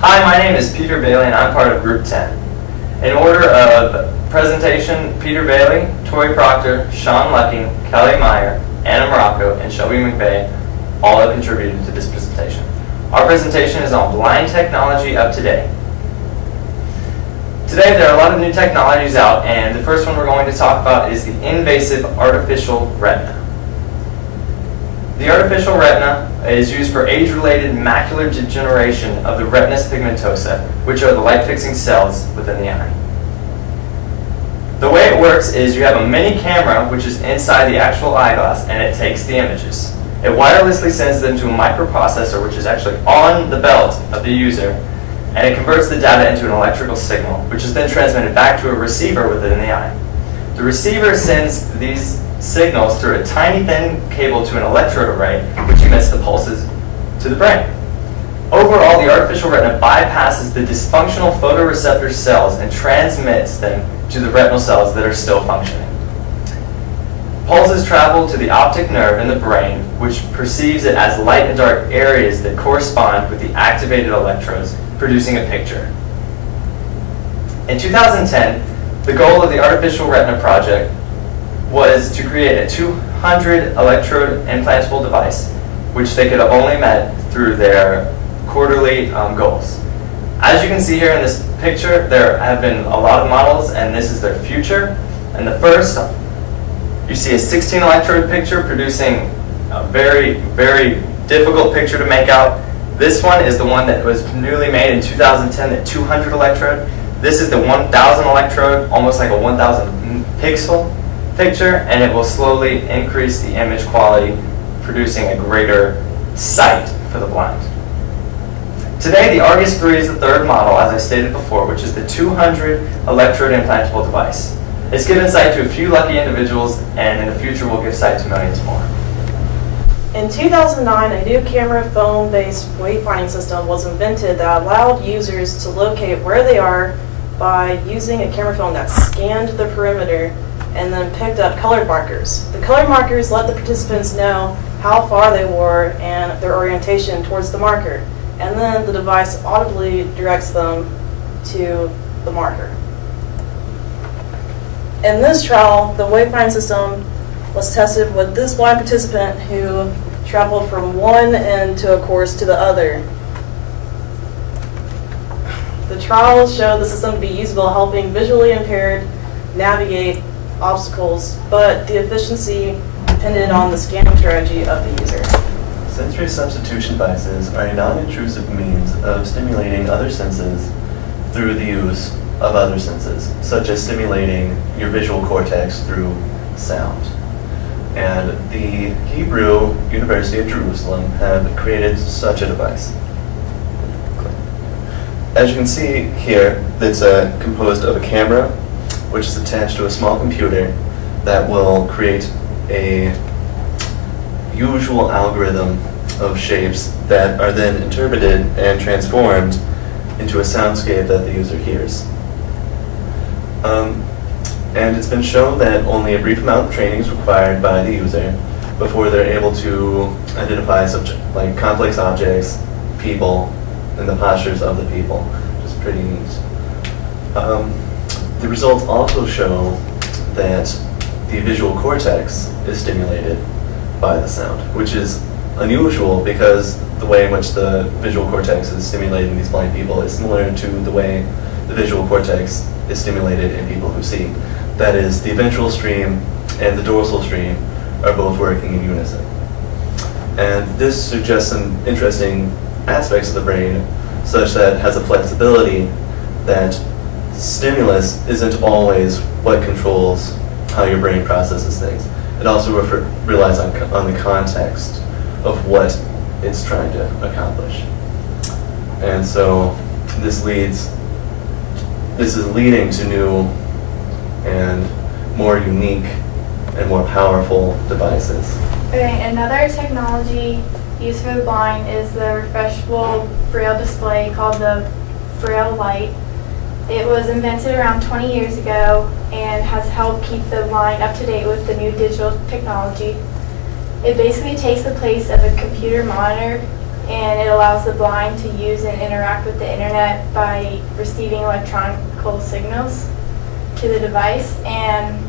Hi, my name is Peter Bailey and I'm part of Group 10. In order of presentation, Peter Bailey, Tori Proctor, Sean Lucking, Kelly Meyer, Anna Morocco, and Shelby McVeigh all have contributed to this presentation. Our presentation is on blind technology up to date. Today there are a lot of new technologies out, and the first one we're going to talk about is the invasive artificial retina. The artificial retina is used for age-related macular degeneration of the retinas pigmentosa, which are the light-fixing cells within the eye. The way it works is you have a mini camera which is inside the actual eyeglass, and it takes the images. It wirelessly sends them to a microprocessor which is actually on the belt of the user, and it converts the data into an electrical signal, which is then transmitted back to a receiver within the eye. The receiver sends these signals through a tiny thin cable to an electrode array, which emits the pulses to the brain. Overall, the artificial retina bypasses the dysfunctional photoreceptor cells and transmits them to the retinal cells that are still functioning. Pulses travel to the optic nerve in the brain, which perceives it as light and dark areas that correspond with the activated electrodes, producing a picture. In 2010, the goal of the Artificial Retina Project was to create a 200 electrode implantable device, which they could have only met through their quarterly goals. As you can see here in this picture, there have been a lot of models, and this is their future. And the first, you see a 16 electrode picture producing a very, very difficult picture to make out. This one is the one that was newly made in 2010, the 200 electrode. This is the 1000 electrode, almost like a 1000 pixel picture, and it will slowly increase the image quality, producing a greater sight for the blind. Today, the Argus 3 is the third model, as I stated before, which is the 200 electrode implantable device. It's given sight to a few lucky individuals, and in the future will give sight to millions more. In 2009, a new camera phone-based wayfinding system was invented that allowed users to locate where they are by using a camera phone that scanned the perimeter and then picked up colored markers. The colored markers let the participants know how far they were and their orientation towards the marker, and then the device audibly directs them to the marker. In this trial, the wayfinding system was tested with this blind participant who traveled from one end to a course to the other. The trial showed the system to be usable, helping visually impaired navigate obstacles, but the efficiency depended on the scanning strategy of the user. Sensory substitution devices are a non-intrusive means of stimulating other senses through the use of other senses, such as stimulating your visual cortex through sound. And the Hebrew University of Jerusalem have created such a device. As you can see here, it's composed of a camera, which is attached to a small computer that will create a usual algorithm of shapes that are then interpreted and transformed into a soundscape that the user hears. And it's been shown that only a brief amount of training is required by the user before they're able to identify like complex objects, people, and the postures of the people, which is pretty neat. The results also show that the visual cortex is stimulated by the sound, which is unusual because the way in which the visual cortex is stimulated in these blind people is similar to the way the visual cortex is stimulated in people who see. That is, the ventral stream and the dorsal stream are both working in unison. And this suggests some interesting aspects of the brain, such that it has a flexibility that stimulus isn't always what controls how your brain processes things. It also relies on the context of what it's trying to accomplish. And so this is leading to new and more unique and more powerful devices. Okay, another technology used for the blind is the refreshable braille display called the Braille Light. It was invented around 20 years ago and has helped keep the blind up to date with the new digital technology. It basically takes the place of a computer monitor and it allows the blind to use and interact with the internet by receiving electronical signals to the device. And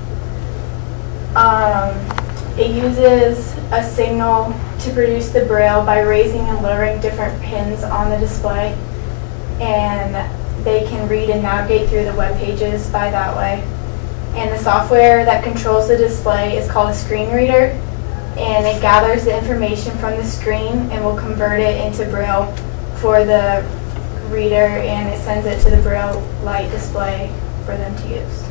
it uses a signal to produce the braille by raising and lowering different pins on the display, and they can read and navigate through the web pages by that way. And the software that controls the display is called a screen reader, and it gathers the information from the screen and will convert it into braille for the reader, and it sends it to the braille light display for them to use.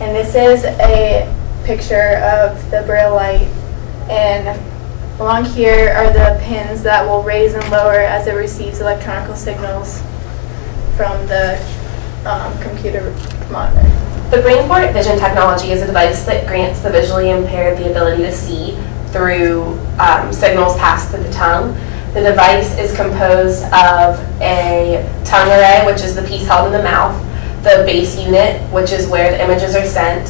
And this is a picture of the braille light, and along here are the pins that will raise and lower as it receives electronical signals from the computer monitor. The BrainPort Vision technology is a device that grants the visually impaired the ability to see through signals passed through the tongue. The device is composed of a tongue array, which is the piece held in the mouth, the base unit, which is where the images are sent,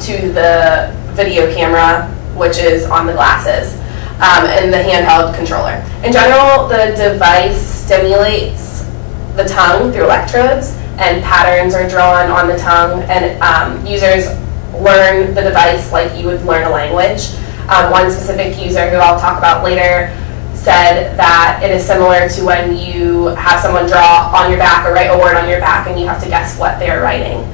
to the video camera, which is on the glasses, and the handheld controller. In general, the device stimulates the tongue through electrodes, and patterns are drawn on the tongue, and users learn the device like you would learn a language. One specific user, who I'll talk about later, said that it is similar to when you have someone draw on your back or write a word on your back and you have to guess what they're writing.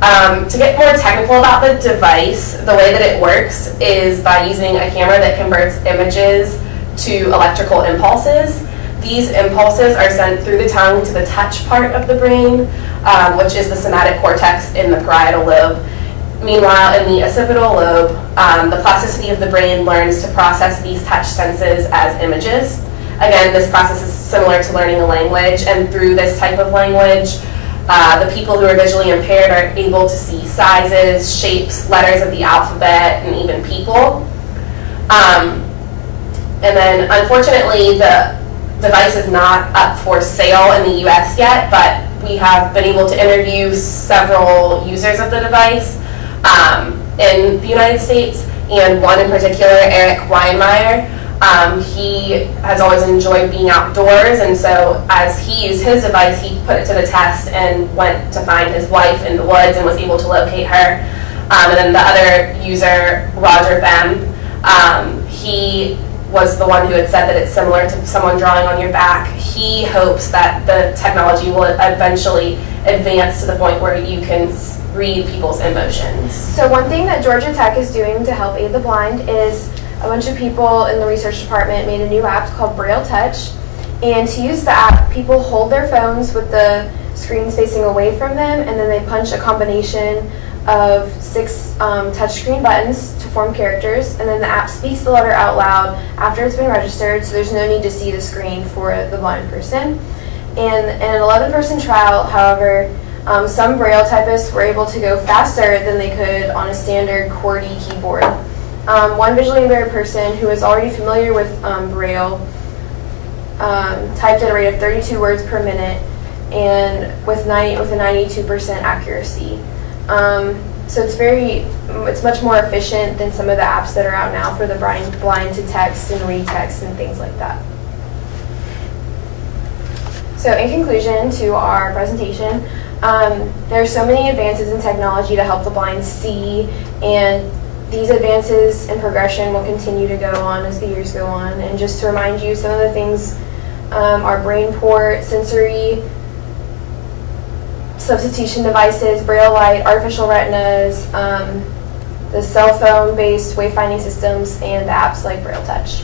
To get more technical about the device, the way that it works is by using a camera that converts images to electrical impulses. These impulses are sent through the tongue to the touch part of the brain, which is the somatic cortex in the parietal lobe. Meanwhile, in the occipital lobe, the plasticity of the brain learns to process these touch senses as images. Again, this process is similar to learning a language, and through this type of language, the people who are visually impaired are able to see sizes, shapes, letters of the alphabet, and even people. And then, unfortunately, the device is not up for sale in the US yet, but we have been able to interview several users of the device in the United States, and one in particular, Eric Weinmeier. He has always enjoyed being outdoors, and so as he used his device, he put it to the test and went to find his wife in the woods and was able to locate her. And then the other user, Roger Bem, he was the one who had said that it's similar to someone drawing on your back. He hopes that the technology will eventually advance to the point where you can read people's emotions. So one thing that Georgia Tech is doing to help aid the blind is a bunch of people in the research department made a new app called Braille Touch. And to use the app, people hold their phones with the screens facing away from them, and then they punch a combination of 6 touchscreen buttons to form characters, and then the app speaks the letter out loud after it's been registered, so there's no need to see the screen for the blind person. And in an 11-person trial, however, some Braille typists were able to go faster than they could on a standard QWERTY keyboard. One visually impaired person who was already familiar with Braille typed at a rate of 32 words per minute, and with a 92% accuracy. So it's much more efficient than some of the apps that are out now for the blind to text and read text and things like that. So in conclusion to our presentation, there are so many advances in technology to help the blind see, and these advances and progression will continue to go on as the years go on. And just to remind you, some of the things are BrainPort, sensory substitution devices, Braille light, artificial retinas, the cell phone-based wayfinding systems, and apps like Braille Touch.